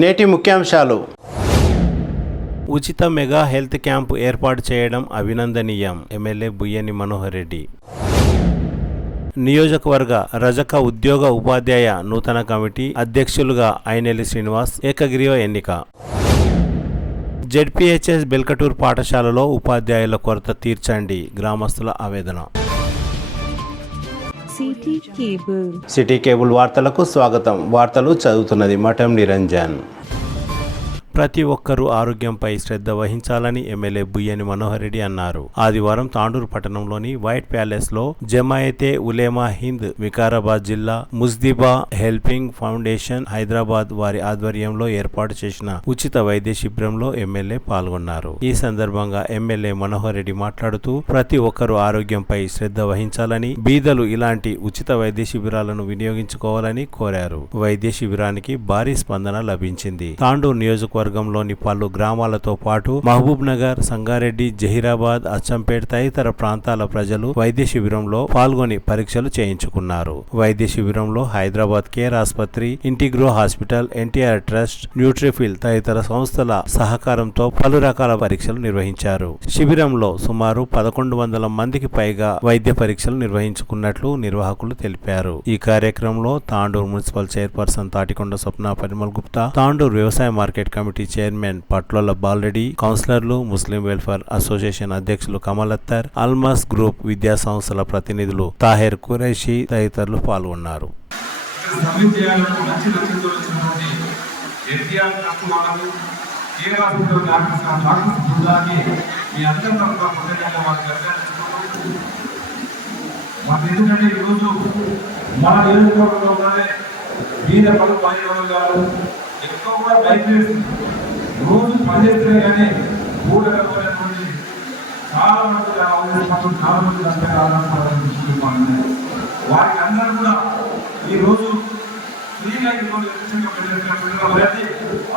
నేటి ముఖ్యాంశాలు. ఉచిత మెగా హెల్త్ క్యాంపు ఏర్పాటు చేయడం అభినందనీయం. ఎమ్మెల్యే బుయ్యని మనోహర్ రెడ్డి. నియోజకవర్గ రజక ఉద్యోగ ఉపాధ్యాయ నూతన కమిటీ అధ్యక్షులుగా ఐనెల్లి శ్రీనివాస్ ఏకగ్రీవ ఎన్నిక. జెడ్పీహెచ్ఎస్ బెల్కటూర్ పాఠశాలలో ఉపాధ్యాయుల కొరత తీర్చండి, గ్రామస్తుల ఆవేదన. సిటీ కేబుల్ వార్తలకు స్వాగతం. వార్తలు చదువుతున్నది మఠం నిరంజన్. ప్రతి ఒక్కరూ ఆరోగ్యంపై శ్రద్ధ వహించాలని ఎమ్మెల్యే బుయ్యని మనోహర్ రెడ్డి అన్నారు. ఆదివారం తాండూరు పట్టణంలోని వైట్ ప్యాలెస్ లో జమాయతే ఉలేమా హింద్ వికారాబాద్ జిల్లా ముజ్దిబా హెల్పింగ్ ఫౌండేషన్ హైదరాబాద్ వారి ఆధ్వర్యంలో ఏర్పాటు చేసిన ఉచిత వైద్య శిబిరంలో ఎమ్మెల్యే పాల్గొన్నారు. ఈ సందర్భంగా ఎమ్మెల్యే మనోహర్ రెడ్డి మాట్లాడుతూ ప్రతి ఒక్కరూ ఆరోగ్యంపై శ్రద్ధ వహించాలని, బీదలు ఇలాంటి ఉచిత వైద్య శిబిరాలను వినియోగించుకోవాలని కోరారు. వైద్య శిబిరానికి భారీ స్పందన లభించింది. తాండూరు నియోజకవర్గంలోని పలు గ్రామాలతో పాటు మహబూబ్ నగర్, సంగారెడ్డి, జహీరాబాద్, అచ్చంపేట్ తదితర ప్రాంతాల ప్రజలు వైద్య శిబిరంలో పాల్గొని పరీక్షలు చేయించుకున్నారు. వైద్య శిబిరంలో హైదరాబాద్ కేర్ ఆసుపత్రి, ఇంటిగ్రో హాస్పిటల్, ఎన్టీఆర్ ట్రస్ట్, న్యూట్రిఫిల్ తదితర సంస్థల సహకారంతో పలు రకాల పరీక్షలు నిర్వహించారు. శిబిరంలో సుమారు 1100 మందికి పైగా వైద్య పరీక్షలు నిర్వహించుకున్నట్లు నిర్వాహకులు తెలిపారు. ఈ కార్యక్రమంలో తాండూరు మున్సిపల్ చైర్పర్సన్ తాటికొండ స్వప్న పరిమల్ గుప్తా, తాండూరు వ్యవసాయ market committee chairman Patlola Bala Reddy, కౌన్సిలర్లు, ముస్లిం వెల్ఫేర్ అసోసియేషన్ అధ్యక్షులు కమల్ అత్తర్, అల్మాస్ గ్రూప్ విద్యా సంస్థల ప్రతినిధులు తాహెర్ ఖురైషి తదితరులు పాల్గొన్నారు. ఎక్కువ కూడా బైక్ రోజు పనిచేస్తున్నాయి కానీ కూడగలటువంటి చాలా మంది చాలా మంది నష్టపోవాలి. వారికి అందరూ కూడా ఈరోజు ఫ్రీగా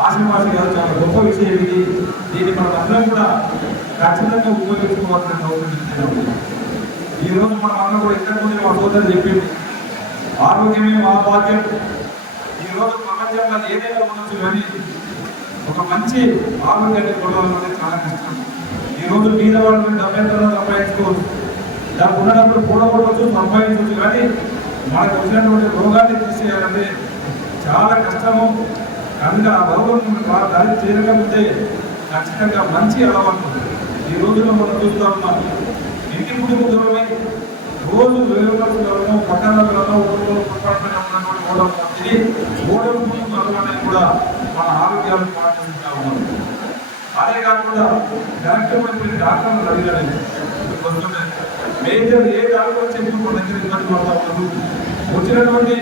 ఆశీర్వాదం కాదు, చాలా గొప్ప విషయం ఇది. దీన్ని మనం అందరం కూడా ఖచ్చితంగా ఉపయోగించుకోవాల్సిన అవసరం. ఈరోజు మనం అందరం కూడా ఇక్కడ కూడా మా సోదరు చెప్పింది, ఆరోగ్యమే మా భాగ్యం. ఈరోజు ప్రపంచంలో ఏదైనా ఉండొచ్చు కానీ ఒక మంచి ఆరోగ్యాన్ని కొనాలంటే చాలా కష్టం. ఈరోజు మీద వాళ్ళు 70 సంపాదించుకోవచ్చు, దానికి ఉన్నప్పుడు కూడగొట్టవచ్చు, సంపాదించవచ్చు. కానీ మనకు వచ్చినటువంటి రోగాన్ని తీసేయాలంటే చాలా కష్టము. కనుక ఆ రోగం దాన్ని చేరకపోతే ఖచ్చితంగా మంచి అలవాటు ఈ రోజుల్లో మనం చూస్తూ ఉన్నాం. ఇంటి కుటుంబ దూరమై రోజు వేరులో పట్టణాలలో ఓడలు కూడా మన ఆరోగ్యాలను పాటిస్తూ ఉన్నాం. అదే కాకుండా డాక్టర్ డాక్టర్లు అడిగారు, మేజర్ ఏ డాక్టర్ చెప్పి మన దగ్గర ఇబ్బంది పడతా ఉన్నారు, వచ్చినటువంటి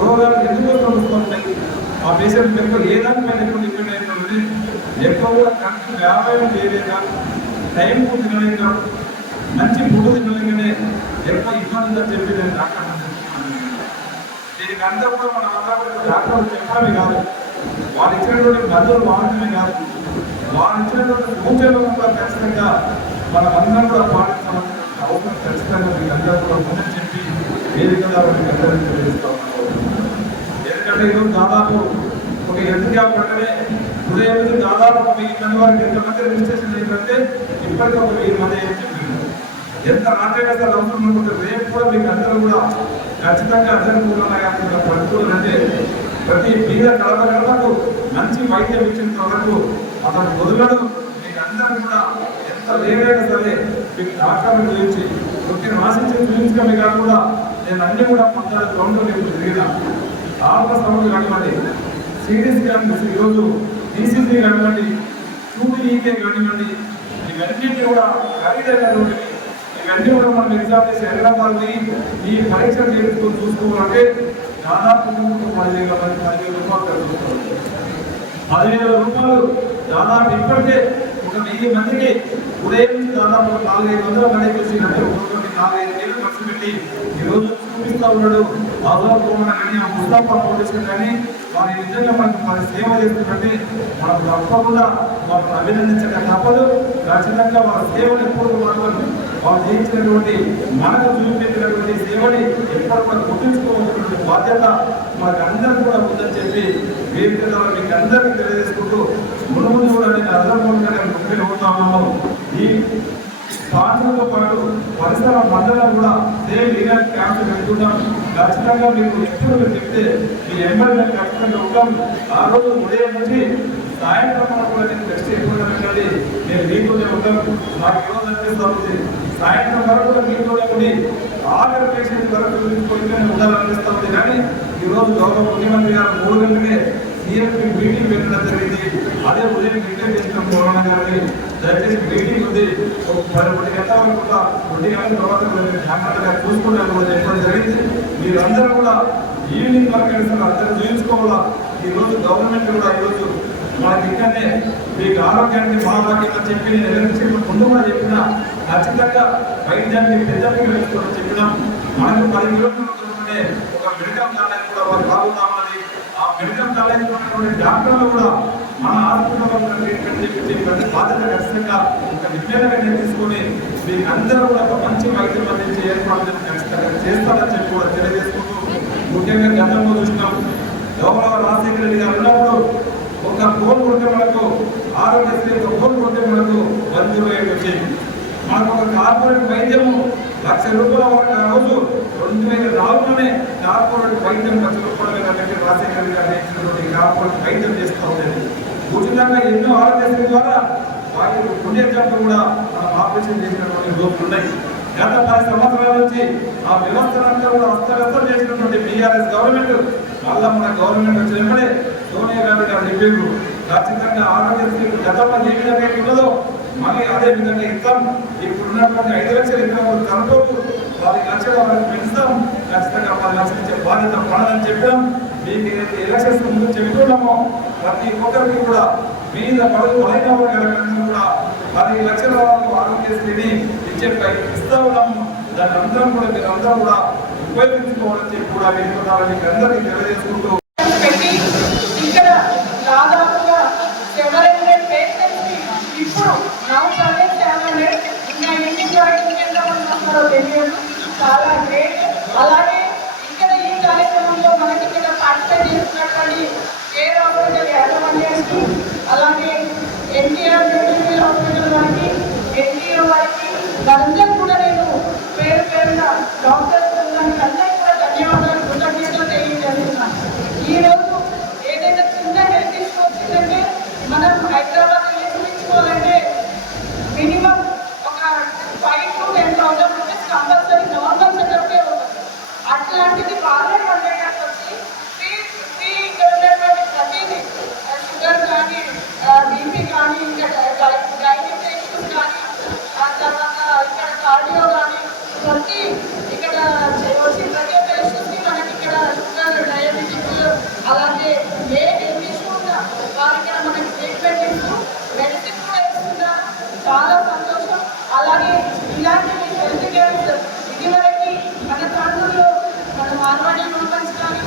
రోగాలు ఎందుకు వస్తున్నాయి, ఆ పేషెంట్ పెట్టుకుని ఏ దానిపైన ఎక్కువ డిపెండ్ అవుతుంది, ఎక్కువగా కరెక్ట్ వ్యాయామం చేయలేక, టైంకు తినలేక, మంచి ఫుడ్ తినలేకనే ఎక్కువ ఇబ్బంది అని చెప్పి నేను డాక్టర్ దీనికి అంతా కూడా మన డాక్టర్లు చెప్పడమే కాదు, వాళ్ళు ఇచ్చినటువంటి మందులు వాడటమే కాదు, వాళ్ళు ఇచ్చినటువంటి సూచనలు కూడా ఖచ్చితంగా మనం అందరం కూడా పాటించాల్సిన అవసరం ఖచ్చితంగా మీకు అందరూ కూడా ఉందని చెప్పి వేదికగా మీకు అందరికీ తెలియజేస్తా ఉన్నాను. ఎందుకంటే ఈరోజు దాదాపు ఒక హెల్త్ క్యాంప్ పక్కనే ఉదయం నుంచి దాదాపు 1000 మంది వరకు ఎంతమంది రిజిస్ట్రేషన్ ఏంటంటే ఇప్పటికీ ఒక 1000 మంది అని చెప్పింది. ఎంత రాత్రైనా సార్ అవసరం అనుకుంటే రేపు కూడా మీకు అందరూ కూడా ఖచ్చితంగా అందరూ కూడా పడుతుంది. అంటే ప్రతి బీద కడపకు మంచి వైద్యం ఇచ్చిన వరకు అతను వదలడం. మీకు అందరూ కూడా ఎంత లేదైనా సరే మీకు డాక్టర్లు గురించి కొన్ని రాసించి చూపించడమే కాకుండా నేను అన్ని కూడా పొందాలి గ్రౌండ్లో మీకు తిరిగిన ఆత్మ సమస్యలు కానివ్వండి, సిటీ స్కాన్ ఈరోజు ఈసీసీ కానివ్వండి, 2DEK కానివ్వండి, ఇవన్నీ కూడా ఖరీదైనటువంటి ఇవన్నీ కూడా మనం ఎగ్జామ్ చేసి హైదరాబాద్ ఈ పరీక్ష చేయించుకొని చూసుకోవాలంటే దాదాపు 10,000 రూపాయలు చూసుకోవాలి. 10,000 రూపాయలు దాదాపు ఇప్పటికే ఒక 1000 మందికి ఉదయం నుంచి దాదాపు 400-500 మంది చూసినట్టు 4-5 ఏళ్ళు ఖర్చు పెట్టి ఈరోజు చూపిస్తూ ఉన్నాడు. ఆదోళన కానీ ఆ ముస్తాఫా ఫౌండేషన్ కానీ వారి నిజంగా మనకు సేవ చేస్తున్నట్టు మనకు తప్పకుండా వాళ్ళని అభినందించక తప్పదు. ఖచ్చితంగా వాళ్ళ సేవలు ఎప్పుడు మాత్రం వాళ్ళు చేయించినటువంటి మనకు చూపించినటువంటి సేవని ఎప్పుడు కూడా గుర్తుంచుకోవాల్సినటువంటి బాధ్యత మనకు అందరికీ కూడా ఉందని చెప్పి వేదిక ద్వారా మీకు అందరికీ తెలియజేసుకుంటూ ముందు కూడా నేను అర్థంగా ముఖ్యంగా అవుతా ఉన్నాను. ఈ పాఠంతో పాటు పరిసర మండలం కూడా సేమ్ లీడర్ క్యాంప్ పెట్టుకుంటాం. ఖచ్చితంగా మీకు ఎప్పుడు మీరు చెప్తే మీ ఎమ్మెల్యే ఖచ్చితంగా ఉంటాం. ఆ రోజు ఉదయం నుంచి సాయంత్రం కూడా నేను నెక్స్ట్ ఎప్పుడు పెట్టండి, నేను మీతోనే ఉంటాను. నాకు ఈరోజు అనిపిస్తుంది సాయంత్రం వరకు కూడా మీతోనే ఉండి ఆఖరి పేషెంట్ వరకు చూసుకొని ఉండాలనిపిస్తూ ఉంది. కానీ ఈరోజు గౌరవ ముఖ్యమంత్రి గారు 3 గంటలకే సీఎంపీ మీటింగ్ పెట్టడం జరిగింది. అదే ఉదయం మీటింగ్ చేసిన మోహన్ గారిని దయచేసి మీటింగ్ ఉంది 1 గంటల వరకు 2 గంటల తర్వాత జాగ్రత్తగా చూసుకుంటాను చెప్పడం జరిగింది. మీరందరూ కూడా ఈవినింగ్ వరకు అందరూ చూసుకోవాలా. ఈరోజు గవర్నమెంట్ కూడా ఈరోజు మనకి ఇక్కడనే మీకు ఆరోగ్యానికి మహాభాగ్యం చెప్పి నేను ఎలక్షన్ ముందు కూడా చెప్పిన ఖచ్చితంగా వైద్యానికి పెద్దకి వేసుకోవడం చెప్పినాం. మనకు 10 కిలోమీటర్లలోనే ఒక మెడికల్ కాలేజ్ కూడా వారు బాగున్నామని ఆ మెడికల్ కాలేజ్ ఉన్నటువంటి డాక్టర్లు కూడా మన హాస్పిటల్లో ట్రీట్మెంట్ చేయించే బాధ్యత ఖచ్చితంగా ఒక విజ్ఞానంగా తీసుకొని మీకు అందరూ కూడా ఒక మంచి వైద్యం అందించే ఏర్పాట్లు ఖచ్చితంగా చేస్తారని చెప్పి కూడా తెలియజేసుకుంటూ ముఖ్యంగా గతంలో చూసినాం గౌరవ రాజశేఖర రెడ్డి గారు ఉన్నప్పుడు ఒక ఫోన్ కొడితే మనకు ఆరోగ్యశ్రీ ఒక ఫోన్ కొడితే మనకు 108 వచ్చేది. మనకు ఒక కార్పొరేట్ వైద్యము ₹1,00,000 వరకు ఆ రోజు 2004లోనే కార్పొరేట్ వైద్యం ₹1,00,000 కాబట్టి రాజశేఖర గారు ఇచ్చినటువంటి కార్పొరేట్ వైద్యం చేస్తూ ఉండేది. ఉచితంగా ఎన్నో ఆరోగ్యశ్రీ ద్వారా వాటి పుణ్యజంతులు కూడా మనం ఆపరేషన్ చేసినటువంటి రోజులు ఉన్నాయి. గత 10 సంవత్సరాల నుంచి ఆ వ్యవస్థలంతా కూడా అస్తవ్యస్తం చేసినటువంటి బీఆర్ఎస్ గవర్నమెంట్ మళ్ళా మన గవర్నమెంట్ వచ్చినప్పుడే సోనియా గాంధీ గారు చెప్పారు ఖచ్చితంగా ఆరోగ్యశ్రీ గతంలో ఏ విధంగా ఉన్నదో మళ్ళీ అదే విధంగా ఇస్తాం. ఇప్పుడు ఉన్నటువంటి 5 లక్షలు ఇస్తాం కంట్రోల్ 10 లక్షలు వాళ్ళకి పెంచుతాం. ఖచ్చితంగా 10 లక్షలు ఇచ్చే బాధ్యత పడాలని చెప్పాం. మీకు ఏదైతే ఎలక్షన్స్ ముందు చెబుతున్నామో ప్రతి ఒక్కరికి కూడా మీద బలైన వర్గాలందరూ కూడా 10 లక్షల వరకు ఆరోగ్యశ్రీని ఇచ్చే ఇస్తా ఉన్నాము. దాని అందరం కూడా మీరు అందరూ కూడా ఉపయోగించుకోవాలని చెప్పి కూడా వేడుకోవాలని మీకు అందరికీ తెలియజేసుకుంటూ ఇక్కడ దాదాపుగా 700 పేషెంట్స్ ఇప్పుడు నౌకర్లు 700 ఇంకా ఎన్ని జాయిన్ చేద్దామన్నారో తెలియదు. చాలా గ్రేట్. అలాగే ఇక్కడ ఈ కార్యక్రమంలో మనకి ఇక్కడ పార్టిసిపేట్ చేస్తున్నటువంటి కేర్ హాస్పిటల్ యాజమాన్యానికి అలాగే ఎన్టీఆర్ మెడికల్ హాస్పిటల్ వారికి ఎన్టీఓ వారికి అందరూ కూడా నేను పేరు పేరున డాక్టర్స్ అందరికీ కూడా ధన్యవాదాలు కృతజ్ఞతలు తెలియజేస్తున్నాను. ఈరోజు ఏదైనా చిన్న హెల్త్ ఇష్యూ వచ్చిందంటే మనం హైదరాబాద్ వెళ్ళి చూపించుకోవాలంటే మినిమం ఒక 5,000 to 10,000 రూపీస్ కంపల్సరీ నార్మల్ సెటప్కే ఉంటుంది. అట్లాంటిది వాళ్ళే పండగకి వచ్చి ఫ్రీ ఇక్కడ ఉన్నటువంటి ప్రతిదీ షుగర్ కానీ బీపీ కానీ ఇంకా డైనింగ్ ఇష్యూస్ కానీ ఆ తర్వాత ఇక్కడ కార్డియో కానీ ప్రతి ఇక్కడ వచ్చి ప్రతి ఒక్క ఇష్యూస్కి మనకి ఇక్కడ షుగర్ డయాబెటిక్ అలాగే ఏ హెల్త్ ఇష్యూ ఉన్నా వారు ఇక్కడ మనకి ట్రీట్మెంట్ ఇస్తూ మెడిసిన్ కూడా ఇస్తున్నారు. చాలా సంతోషం. అలాగే ఇలాంటి హెల్త్ కేర్స్ ఇదివరకు మన ప్రాంతంలో మన మార్వాడి మూమెంట్స్ కానీ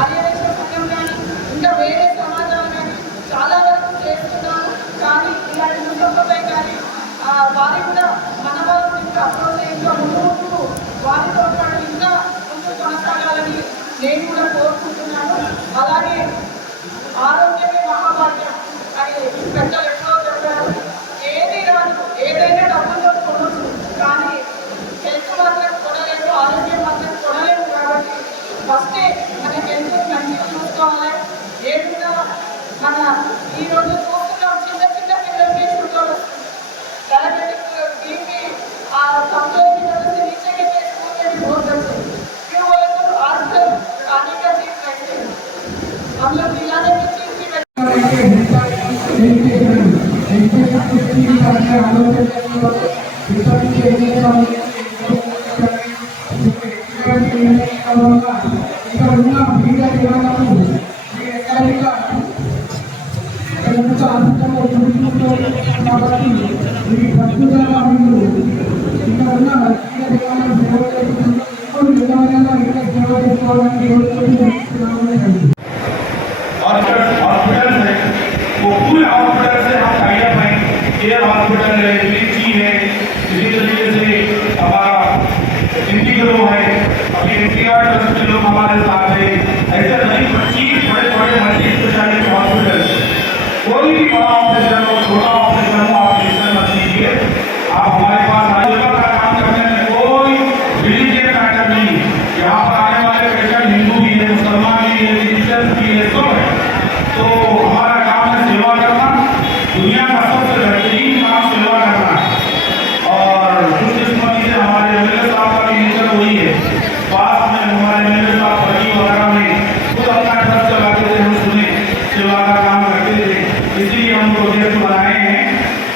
ఆర్యవైశ్య సంఘం కానీ ఇంకా వేరే సమాజాలు కానీ చాలా వరకు చేస్తున్నారు. కానీ ఇలాంటి ముఖ్యపై కానీ వారి కూడా మన వాళ్ళు ఇంకా అప్రోచ్ ఇంకా ముందు వారితో పాటు ఇంకా ముందు కొనసాగాలని నేను కూడా కోరుకుంటున్నాను. అలాగే ఆరోగ్యమే మహాభాగ్యం అని పెద్దలు ఎప్పుడో చెప్పారు. ఏది రాదు ఏదైనా డబ్బుతో కొనవచ్చు కానీ హెల్త్ మాత్రం కొనలేదు, ఆరోగ్యం మాత్రం కొనలేదు. కాబట్టి ఫస్టే మన హెల్త్ మంచిగా చూసుకోవాలి. ఏదైనా మన ఈరోజు చూస్తున్నాం చిన్న చిన్న పిల్లలకి షుగర్ డయాబెటిక్ బీపీ कमजोरी की वजह से नीचे के स्कूल में भी बहुत बच्चे क्यों बोले तो आजकल खाने का चीज कैसे हम लोग खिलाने की चीज की हॉस्पिटल है वो पूरे हॉस्पिटल से हम टाइप है केयर हॉस्पिटल है, लीची है, इसी तरीके से एनसीआर ट्रस्ट के लोग हमारे साथ हैं। ऐसे नहीं 25 बड़े मल्टी स्पेशलिटी हॉस्पिटल, कोई भी बड़ा ऑपरेशन हो छोटा ऑपरेशन हो आप टेंशन मत लीजिए, आप हमारे पास आइए। का काम करने में कोई रिलीजियन मैटर नहीं, यहाँ पर आने वाले पेशेंट हिंदू भी है, मुसलमान भी है, क्रिश्चियन भी है, सब है। तो हमारा काम है सेवा करना, दुनिया का सबसे बेहतरीन काम सेवा करना है। और खुशकिस्मती से हमारे एमएलए साहब का भी नेचर वही है। पास में हमारे एमएलए साहब भर्ती वगैरह में खुद अपना ट्रस्ट चलाते थे, हम सुने सेवा का काम करते थे, इसीलिए हम प्रोजेक्ट बनाए हैं।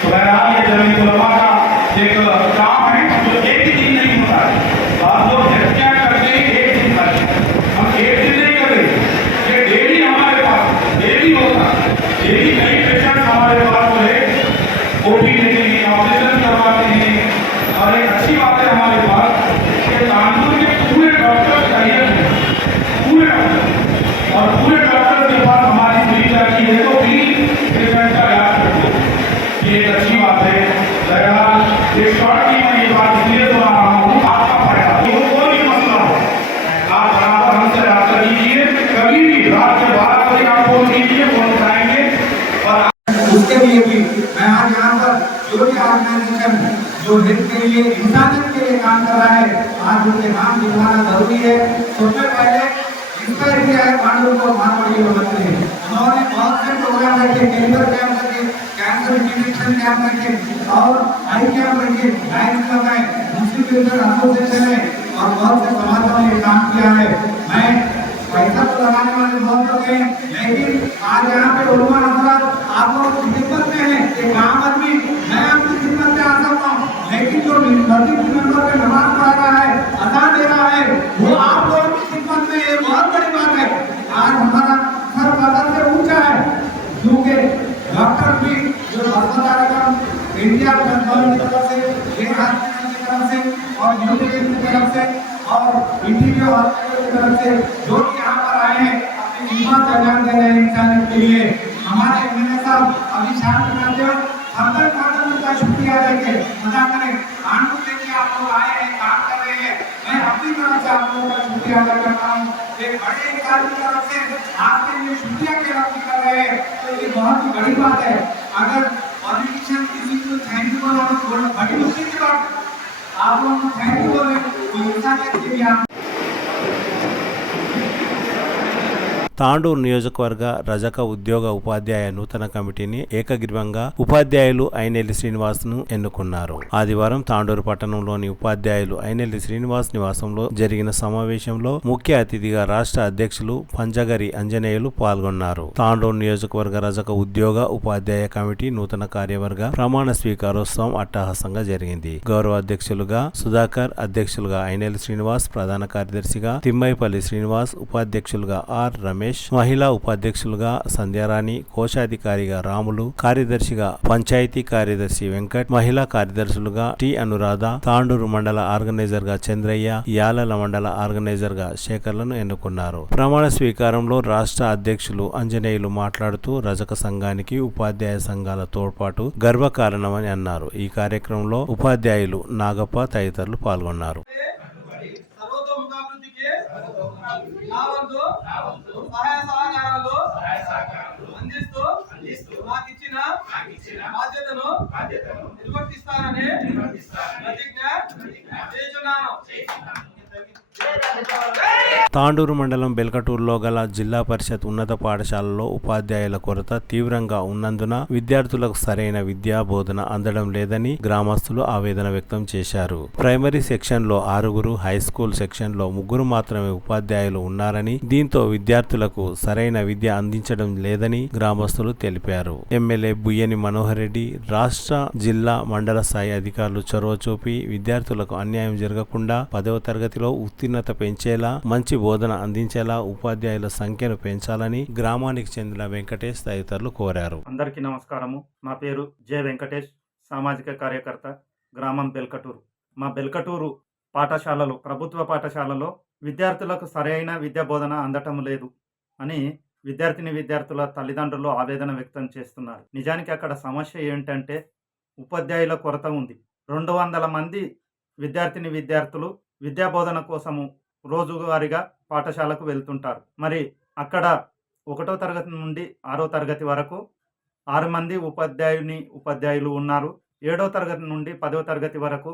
तो बहरहाल ये जमीन उलमा का एक काम है जो एक ही दिन नहीं होता है। आप लोग क्या करते हैं, एक दिन करते हैं, हम एक दिन नहीं करते, ये डेली हमारे पास डेली होता है। डेली कई पेशेंट हमारे पास जो है ओपी लेते हैं, ऑपरेशन करवाते हैं। और एक अच्छी बात है हमारे पास कि कानपुर के पूरे डॉक्टर तैयार हैं, पूरे डॉक्टर, और पूरे डॉक्टर के पास हमारी फ्री जाती है तो फ्री पेशेंट का इलाज करते हैं। ये एक अच्छी बात है। बहरहाल एक शॉर्ट की मैं ये बात इसलिए तो रहा हूँ, आपका फायदा हो, कोई भी मसला हो आप बराबर हमसे रब्ता कीजिए, कभी भी रात के 12 बजे आप फोन कीजिए, फोन उठाएंगे। और उसके लिए भी मैं आज यहाँ पर जो भी ऑर्गेनाइजेशन जो हेल्थ के लिए इंसानियत के लिए काम कर रहा है, आज उनके नाम दिखाना जरूरी है। सबसे पहले इंस्पायर किया है पांडु को महामारी यूनिवर्सिटी ने, उन्होंने बहुत से प्रोग्राम रखे, कैंसर कैंप रखे, कैंसर डिटेक्शन कैंप रखे और आई कैंप रखे, लायंस क्लब है, मुस्लिम वेलफेयर एसोसिएशन है और बहुत से समाजों ने काम किया है। मैं पैसा तो लगाने वाले बहुत लोग हैं, लेकिन आज यहाँ पे उलमा हजरात आप लोगों की खिदमत में है। एक आम आदमी मैं आपकी खिदमत में आ सकता हूँ, लेकिन जो मस्जिद मेंबर पे नमाज पढ़ रहा है, अज़ान दे रहा है, वो आप लोगों की खिदमत में ये बहुत बड़ी बात है। आज हमारा सर बदल से ऊंचा है, क्योंकि डॉक्टर भी जो अस्पताल इंडिया गवर्नमेंट की तरफ से, एक हॉस्पिटल की तरफ से और यूनिवर्सिटी की तरफ से और इंटीरियर हॉस्पिटल की तरफ से जो भी यहाँ पर आए हैं अपनी खिदमत का एलान दे रहे हैं इंसानियत के लिए। हमारे एमएलए साहब अभी शाम के माध्यम उनका शुक्रिया देंगे, अदा करें। कानून लेके आप लोग आए हैं, काम कर रहे हैं, मैं अपनी तरफ से आप लोगों का शुक्रिया अदा करता हूँ। एक बड़े इंसान की तरफ से आपके लिए शुक्रिया के रब कर रहे हैं, तो ये बहुत ही बड़ी बात है। अगर पॉलिटिशियन किसी को थैंक यू बोला तो बड़ी मुश्किल की बात, आप लोगों को थैंक यू बोले तो इंसानियत के लिए आप తాండూరు నియోజకవర్గ రజక ఉద్యోగ ఉపాధ్యాయ నూతన కమిటీని ఏకగ్రీవంగా ఉపాధ్యాయులు ఐనెల్లి శ్రీనివాస్ను ఎన్నుకున్నారు. ఆదివారం తాండూరు పట్టణంలోని ఉపాధ్యాయులు ఐనెల్లి శ్రీనివాస్ నివాసంలో జరిగిన సమావేశంలో ముఖ్య అతిథిగా రాష్ట్ర అధ్యక్షులు పంజగరి అంజనేయులు పాల్గొన్నారు. తాండూరు నియోజకవర్గ రజక ఉద్యోగ ఉపాధ్యాయ కమిటీ నూతన కార్యవర్గ ప్రమాణ స్వీకారోత్సవం అట్టహాసంగా జరిగింది. గౌరవ అధ్యక్షులుగా సుధాకర్, అధ్యక్షులుగా ఐనెల్లి శ్రీనివాస్, ప్రధాన కార్యదర్శిగా తిమ్మైపల్లి శ్రీనివాస్, ఉపాధ్యక్షులుగా ఆర్ రమేష్, మహిళా ఉపాధ్యక్షులుగా సంధ్యారాణి, కోశాధికారిగా రాములు, కార్యదర్శిగా పంచాయతీ కార్యదర్శి వెంకట్, మహిళా కార్యదర్శులుగా టి అనురాధ, తాండూరు మండల ఆర్గనైజర్ గా చంద్రయ్య, యాలల మండల ఆర్గనైజర్ గా శేఖర్లను ఎన్నుకున్నారు. ప్రమాణ స్వీకారంలో రాష్ట్ర అధ్యక్షులు అంజనేయులు మాట్లాడుతూ రజక సంఘానికి ఉపాధ్యాయ సంఘాల తోడ్పాటు గర్వకారణమని అన్నారు. ఈ కార్యక్రమంలో ఉపాధ్యాయులు నాగప్ప తదితరులు పాల్గొన్నారు. సహాయ సహకారాలు అందిస్తూ నాకు ఇచ్చిన బాధ్యతను నిర్వర్తిస్తానని ప్రతిజ్ఞ చేస్తున్నాను. తాండూరు మండలం బెల్కటూరులో గల జిల్లా పరిషత్ ఉన్నత పాఠశాలలో ఉపాధ్యాయుల కొరత తీవ్రంగా ఉన్నందున విద్యార్థులకు సరైన విద్యా బోధన అందడం లేదని గ్రామస్తులు ఆవేదన వ్యక్తం చేశారు. ప్రైమరీ సెక్షన్లో 6, హైస్కూల్ సెక్షన్లో 3 మాత్రమే ఉపాధ్యాయులు ఉన్నారని, దీంతో విద్యార్థులకు సరైన విద్య అందించడం లేదని గ్రామస్తులు తెలిపారు. ఎమ్మెల్యే బుయ్యని మనోహర్ రెడ్డి, రాష్ట్ర, జిల్లా, మండల స్థాయి అధికారులు చొరవ చూపి విద్యార్థులకు అన్యాయం జరగకుండా 10వ తరగతిలో ఉత్తీర్ణత పెంచేలా, మంచి బోధన అందించేలా ఉపాధ్యాయుల సంఖ్యను పెంచాలని గ్రామానికి చెందిన వెంకటేష్ తదితరులు కోరారు. అందరికీ నమస్కారము. నా పేరు జె వెంకటేష్, సామాజిక కార్యకర్త, గ్రామం బెల్కటూరు. మా బెల్కటూరు పాఠశాలలో, ప్రభుత్వ పాఠశాలలో విద్యార్థులకు సరైన విద్యా బోధన అందటం లేదు అని విద్యార్థుల తల్లిదండ్రులు ఆవేదన వ్యక్తం చేస్తున్నారు. నిజానికి అక్కడ సమస్య ఏంటంటే ఉపాధ్యాయుల కొరత ఉంది. 200 మంది విద్యార్థులు విద్యా బోధన కోసము రోజువారీగా పాఠశాలకు వెళ్తుంటారు. మరి అక్కడ 1వ తరగతి నుండి 6వ తరగతి వరకు 6 మంది ఉపాధ్యాయులు ఉన్నారు. 7వ తరగతి నుండి 10వ తరగతి వరకు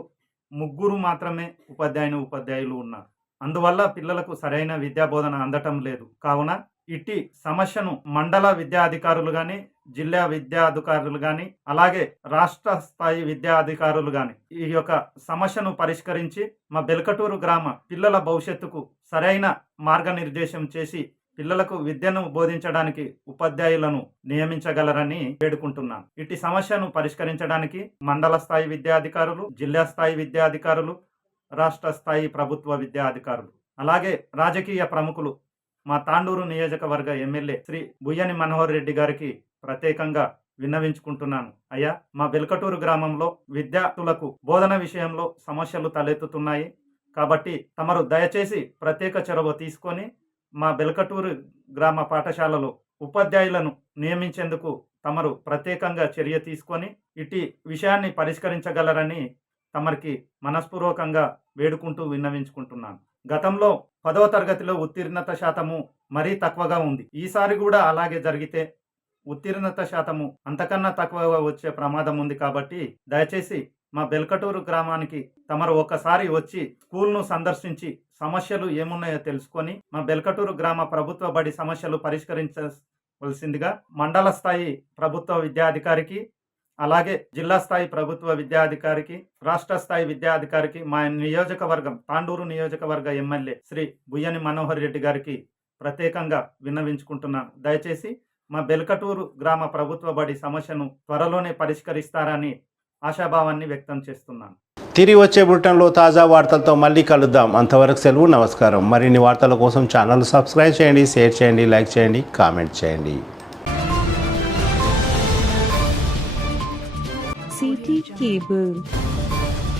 3 మాత్రమే ఉపాధ్యాయులు ఉన్నారు. అందువల్ల పిల్లలకు సరైన విద్యాబోధన అందటం లేదు. కావున ఇట్టి సమస్యను మండల విద్యా అధికారులు కానీ, జిల్లా విద్యా అధికారులు కానీ, అలాగే రాష్ట్ర స్థాయి విద్యా అధికారులు కానీ ఈ యొక్క సమస్యను పరిష్కరించి మా బెల్కటూరు గ్రామ పిల్లల భవిష్యత్తుకు సరైన మార్గనిర్దేశం చేసి పిల్లలకు విద్యను బోధించడానికి ఉపాధ్యాయులను నియమించగలరని వేడుకుంటున్నాను. ఇట్టి సమస్యను పరిష్కరించడానికి మండల స్థాయి విద్యాధికారులు, జిల్లా స్థాయి విద్యాధికారులు, రాష్ట్ర స్థాయి ప్రభుత్వ విద్యాధికారులు, అలాగే రాజకీయ ప్రముఖులు మా తాండూరు నియోజకవర్గ ఎమ్మెల్యే శ్రీ బుయ్యని మనోహర్ రెడ్డి గారికి ప్రత్యేకంగా విన్నవించుకుంటున్నాను. అయ్యా, మా బెల్కటూరు గ్రామంలో విద్యార్థులకు బోధన విషయంలో సమస్యలు తలెత్తుతున్నాయి. కాబట్టి తమరు దయచేసి ప్రత్యేక చొరవ తీసుకొని మా బెల్కటూరు గ్రామ పాఠశాలలో ఉపాధ్యాయులను నియమించేందుకు తమరు ప్రత్యేకంగా చర్య తీసుకొని ఇట్టి విషయాన్ని పరిష్కరించగలరని తమరికి మనస్పూర్వకంగా వేడుకుంటూ విన్నవించుకుంటున్నాను. గతంలో 10వ తరగతిలో ఉత్తీర్ణత శాతము మరీ తక్కువగా ఉంది. ఈసారి కూడా అలాగే జరిగితే ఉత్తీర్ణత శాతము అంతకన్నా తక్కువగా వచ్చే ప్రమాదం ఉంది. కాబట్టి దయచేసి మా బెల్కటూరు గ్రామానికి తమరు ఒకసారి వచ్చి స్కూల్ను సందర్శించి సమస్యలు ఏమున్నాయో తెలుసుకొని మా బెల్కటూరు గ్రామ ప్రభుత్వ బడి సమస్యలు పరిష్కరించవలసిందిగా మండల స్థాయి ప్రభుత్వ విద్యాధికారికి, అలాగే జిల్లా స్థాయి ప్రభుత్వ విద్యాధికారికి, రాష్ట్ర స్థాయి విద్యాధికారికి, మా నియోజకవర్గం తాండూరు నియోజకవర్గ ఎమ్మెల్యే శ్రీ బుయ్యని మనోహర్ రెడ్డి గారికి ప్రత్యేకంగా విన్నవించుకుంటున్నాను. దయచేసి మా బెల్కటూరు గ్రామ ప్రభుత్వ బడి సమస్యను త్వరలోనే పరిష్కరిస్తారని ఆశాభావాన్ని వ్యక్తం చేస్తున్నాను. తిరిగి వచ్చే బులెటిన్లో తాజా వార్తలతో మళ్ళీ కలుద్దాం. అంతవరకు సెలవు, నమస్కారం. మరిన్ని వార్తల కోసం ఛానల్ సబ్స్క్రైబ్ చేయండి, షేర్ చేయండి, లైక్ చేయండి, కామెంట్ చేయండి. CT Cable